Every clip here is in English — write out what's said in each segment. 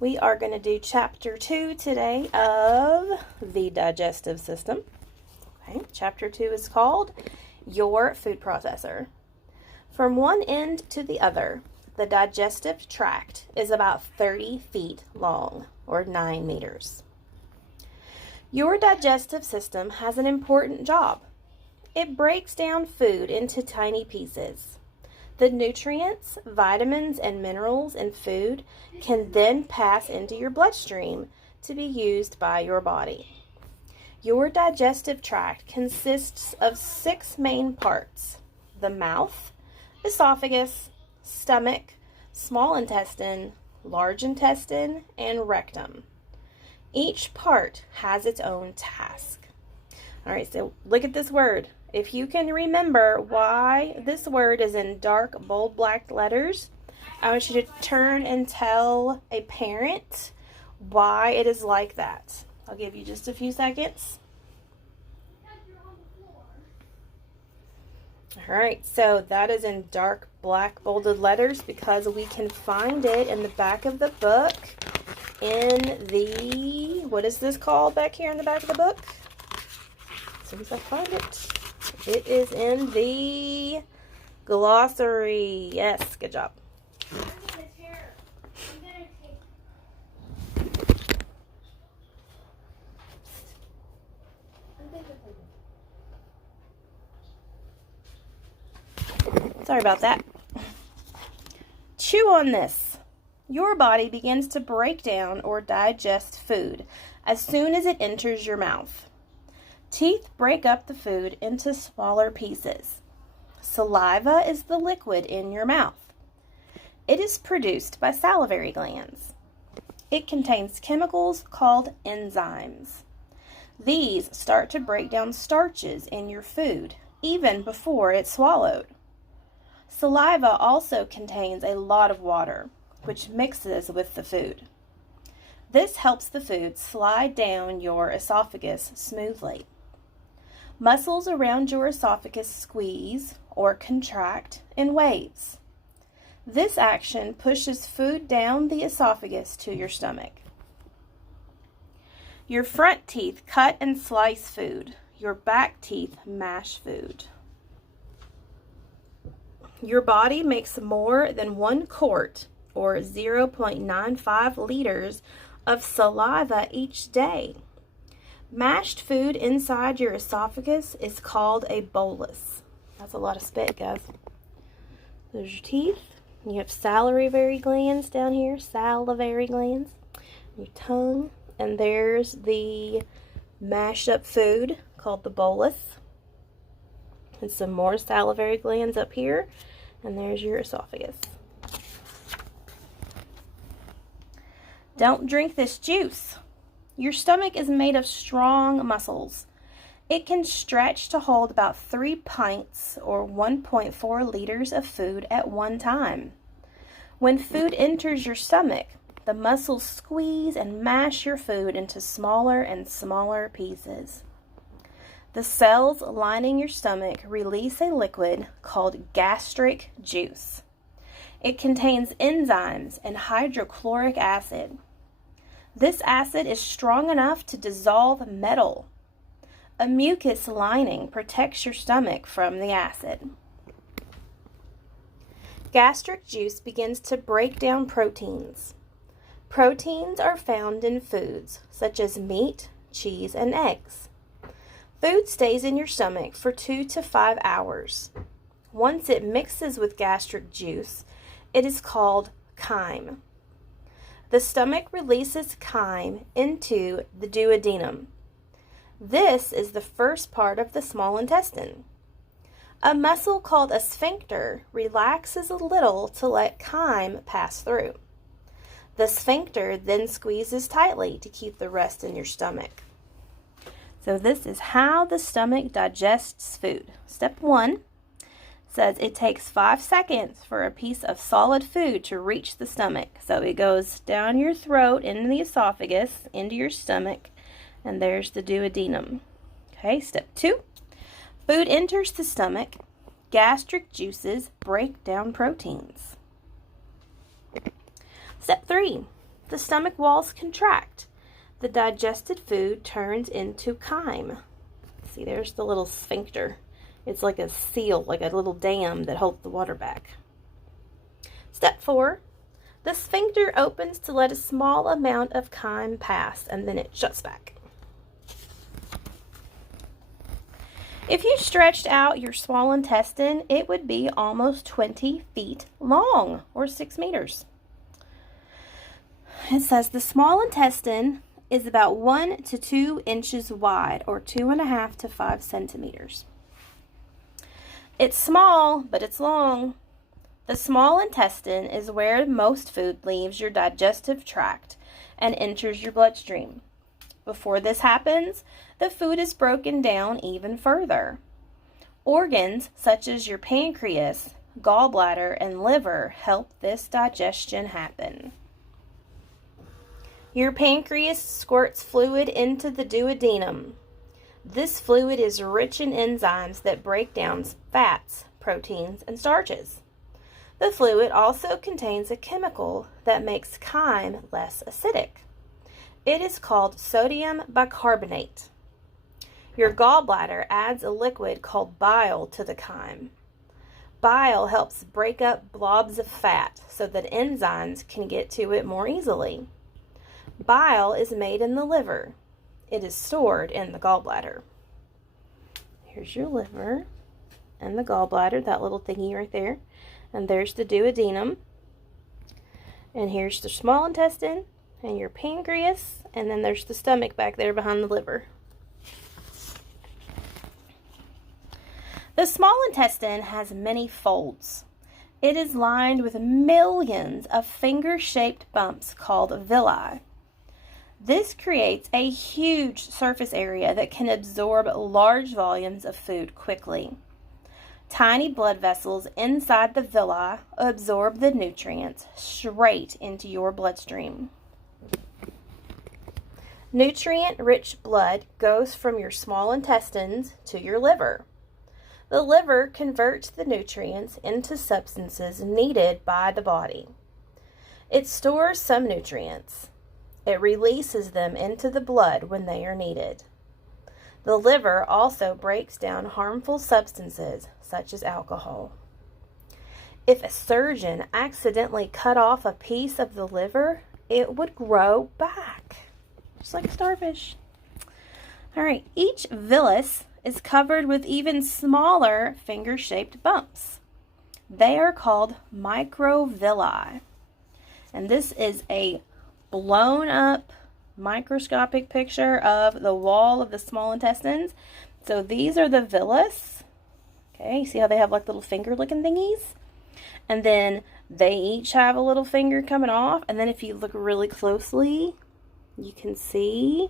We are going to do chapter 2 today of the digestive system. Okay, chapter 2 is called Your Food Processor. From one end to the other, the digestive tract is about 30 feet long, or 9 meters. Your digestive system has an important job. It breaks down food into tiny pieces. The nutrients, vitamins, and minerals in food can then pass into your bloodstream to be used by your body. Your digestive tract consists of 6 main parts: the mouth, esophagus, stomach, small intestine, large intestine, and rectum. Each part has its own task. All right, so look at this word. If you can remember why this word is in dark, bold, black letters, I want you to turn and tell a parent why it is like that. I'll give you just a few seconds. All right, so that is in dark, black, bolded letters because we can find it in the back of the book in the, what is this called back here in the back of the book? As soon as I find it. It is in the glossary. Yes, good job. Sorry about that. Chew on this. Your body begins to break down or digest food as soon as it enters your mouth. Teeth break up the food into smaller pieces. Saliva is the liquid in your mouth. It is produced by salivary glands. It contains chemicals called enzymes. These start to break down starches in your food even before it's swallowed. Saliva also contains a lot of water, which mixes with the food. This helps the food slide down your esophagus smoothly. Muscles around your esophagus squeeze or contract in waves. This action pushes food down the esophagus to your stomach. Your front teeth cut and slice food. Your back teeth mash food. Your body makes more than 1 quart, or 0.95 liters, of saliva each day. Mashed food inside your esophagus is called a bolus. That's a lot of spit, guys. There's your teeth. You have salivary glands down here, salivary glands. Your tongue. And there's the mashed up food called the bolus. And some more salivary glands up here. And there's your esophagus. Don't drink this juice. Your stomach is made of strong muscles. It can stretch to hold about 3 pints or 1.4 liters of food at one time. When food enters your stomach, the muscles squeeze and mash your food into smaller and smaller pieces. The cells lining your stomach release a liquid called gastric juice. It contains enzymes and hydrochloric acid. This acid is strong enough to dissolve metal. A mucus lining protects your stomach from the acid. Gastric juice begins to break down proteins. Proteins are found in foods such as meat, cheese, and eggs. Food stays in your stomach for 2 to 5 hours. Once it mixes with gastric juice, it is called chyme. The stomach releases chyme into the duodenum. This is the first part of the small intestine. A muscle called a sphincter relaxes a little to let chyme pass through. The sphincter then squeezes tightly to keep the rest in your stomach. So this is how the stomach digests food. Step 1 says it takes 5 seconds for a piece of solid food to reach the stomach. So it goes down your throat, into the esophagus, into your stomach, and there's the duodenum. Okay, step 2. Food enters the stomach. Gastric juices break down proteins. Step 3. the stomach walls contract. The digested food turns into chyme. See, there's the little sphincter. It's like a seal, like a little dam that holds the water back. Step 4. The sphincter opens to let a small amount of chyme pass, and then it shuts back. If you stretched out your small intestine, it would be almost 20 feet long, or 6 meters. It says the small intestine is about 1 to 2 inches wide, or 2.5 to 5 centimeters. It's small, but it's long. The small intestine is where most food leaves your digestive tract and enters your bloodstream. Before this happens, the food is broken down even further. Organs such as your pancreas, gallbladder, and liver help this digestion happen. Your pancreas squirts fluid into the duodenum. This fluid is rich in enzymes that break down fats, proteins, and starches. The fluid also contains a chemical that makes chyme less acidic. It is called sodium bicarbonate. Your gallbladder adds a liquid called bile to the chyme. Bile helps break up blobs of fat so that enzymes can get to it more easily. Bile is made in the liver. It is stored in the gallbladder. Here's your liver and the gallbladder, that little thingy right there. And there's the duodenum. And here's the small intestine and your pancreas. And then there's the stomach back there behind the liver. The small intestine has many folds. It is lined with millions of finger-shaped bumps called villi. This creates a huge surface area that can absorb large volumes of food quickly. Tiny blood vessels inside the villi absorb the nutrients straight into your bloodstream. Nutrient-rich blood goes from your small intestines to your liver. The liver converts the nutrients into substances needed by the body. It stores some nutrients. It releases them into the blood when they are needed. The liver also breaks down harmful substances such as alcohol. If a surgeon accidentally cut off a piece of the liver, it would grow back, just like a starfish. All right, each villus is covered with even smaller finger-shaped bumps. They are called microvilli. And this is a blown up microscopic picture of the wall of the small intestines. So these are the villus. Okay, see how they have like little finger looking thingies? And then they each have a little finger coming off. And then if you look really closely, you can see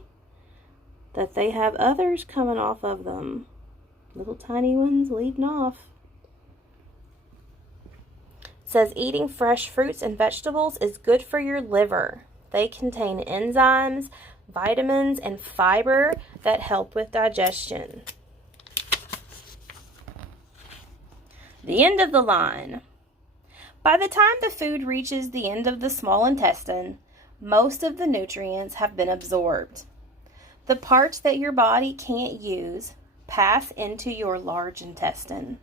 that they have others coming off of them. Little tiny ones leading off. It says eating fresh fruits and vegetables is good for your liver. They contain enzymes, vitamins, and fiber that help with digestion. The end of the line. By the time the food reaches the end of the small intestine, most of the nutrients have been absorbed. The parts that your body can't use pass into your large intestine.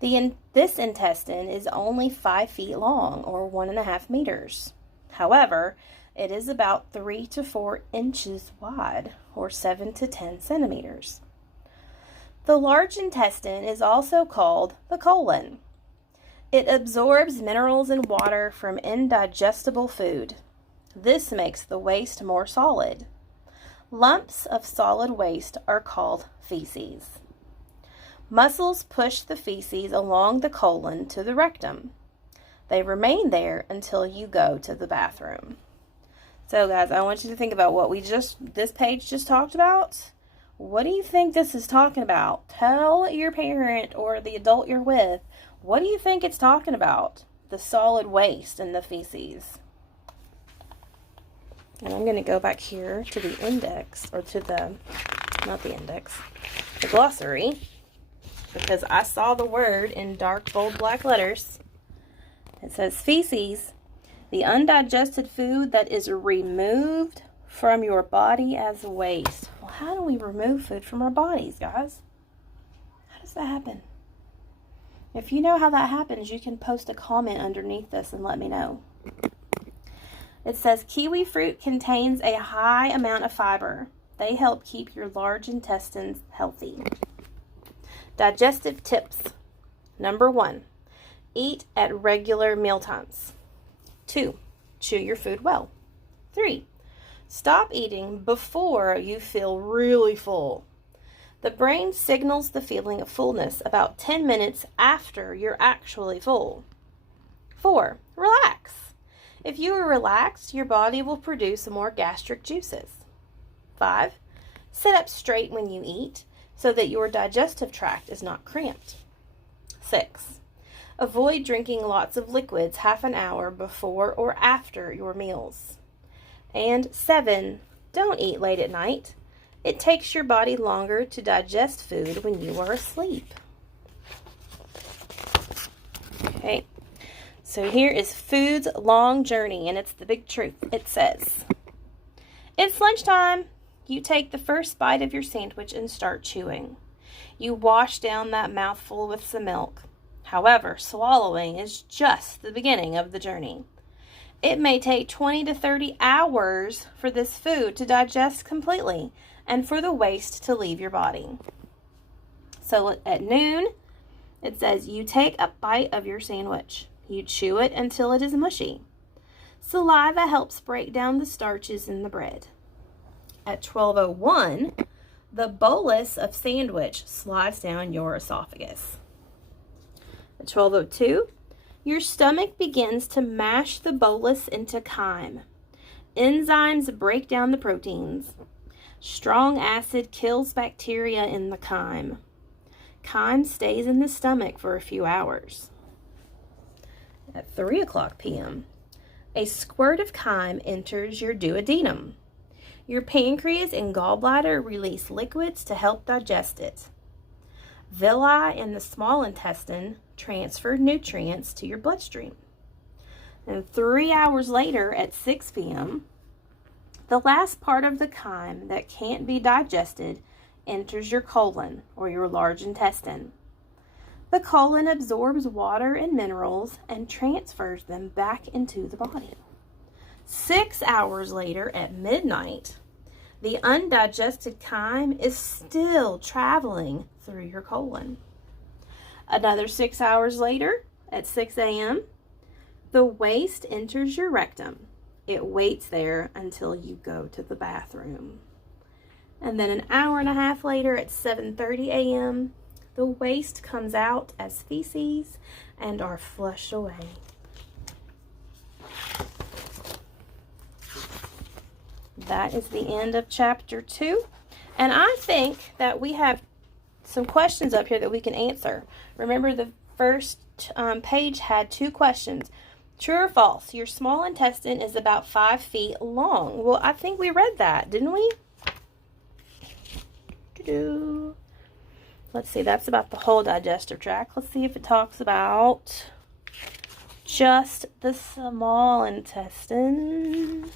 This intestine is only 5 feet long, or 1.5 meters. However, it is about 3 to 4 inches wide, or 7 to 10 centimeters. The large intestine is also called the colon. It absorbs minerals and water from indigestible food. This makes the waste more solid. Lumps of solid waste are called feces. Muscles push the feces along the colon to the rectum. They remain there until you go to the bathroom. So guys, I want you to think about what this page just talked about. What do you think this is talking about? Tell your parent or the adult you're with, what do you think it's talking about? The solid waste and the feces. And I'm going to go back here to the index, or to the, not the index, the glossary, because I saw the word in dark, bold, black letters. It says feces The undigested food that is removed from your body as waste. Well, how do we remove food from our bodies, guys? How does that happen? If you know how that happens, you can post a comment underneath this and let me know. It says kiwi fruit contains a high amount of fiber. They help keep your large intestines healthy. Digestive tips. Number 1, eat at regular mealtimes. 2, chew your food well. 3, stop eating before you feel really full. The brain signals the feeling of fullness about 10 minutes after you're actually full. 4, relax. If you are relaxed, your body will produce more gastric juices. 5, sit up straight when you eat so that your digestive tract is not cramped. 6, avoid drinking lots of liquids half an hour before or after your meals. And 7, don't eat late at night. It takes your body longer to digest food when you are asleep. Okay, so here is food's long journey, and it's the big truth. It says, it's lunchtime. You take the first bite of your sandwich and start chewing. You wash down that mouthful with some milk. However, swallowing is just the beginning of the journey. It may take 20 to 30 hours for this food to digest completely and for the waste to leave your body. So at noon, it says you take a bite of your sandwich. You chew it until it is mushy. Saliva helps break down the starches in the bread. At 12:01, the bolus of sandwich slides down your esophagus. At 12:02, your stomach begins to mash the bolus into chyme. Enzymes break down the proteins. Strong acid kills bacteria in the chyme. Chyme stays in the stomach for a few hours. At 3:00 p.m., a squirt of chyme enters your duodenum. Your pancreas and gallbladder release liquids to help digest it. Villi in the small intestine transfer nutrients to your bloodstream. And 3 hours later at 6 p.m., the last part of the chyme that can't be digested enters your colon, or your large intestine. The colon absorbs water and minerals and transfers them back into the body. 6 hours later at midnight, the undigested chyme is still traveling through your colon. Another 6 hours later, at 6 a.m., the waste enters your rectum. It waits there until you go to the bathroom. And then an hour and a half later, at 7:30 a.m., the waste comes out as feces and are flushed away. That is the end of chapter 2. And I think that we have some questions up here that we can answer. Remember, the first page had 2 questions. True or false? Your small intestine is about 5 feet long. Well, I think we read that, didn't we? Let's see, that's about the whole digestive tract. Let's see if it talks about just the small intestines.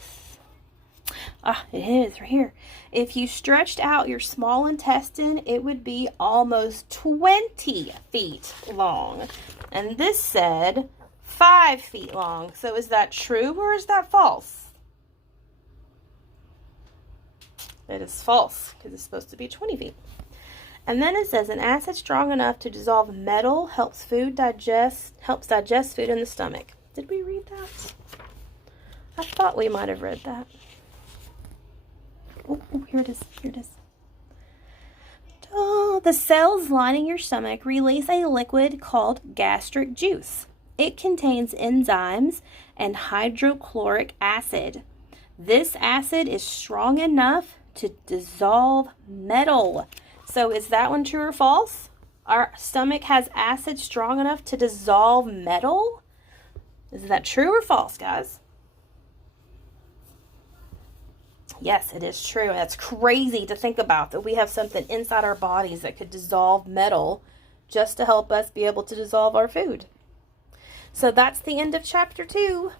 It is right here. If you stretched out your small intestine, it would be almost 20 feet long. And this said 5 feet long. So is that true or is that false? It is false because it's supposed to be 20 feet. And then it says an acid strong enough to dissolve metal helps digest food in the stomach. Did we read that? I thought we might have read that. Oh, here it is. Here it is. Oh, the cells lining your stomach release a liquid called gastric juice. It contains enzymes and hydrochloric acid. This acid is strong enough to dissolve metal. So is that one true or false? Our stomach has acid strong enough to dissolve metal? Is that true or false, guys? Yes, it is true. That's crazy to think about, that we have something inside our bodies that could dissolve metal just to help us be able to dissolve our food. So that's the end of chapter 2.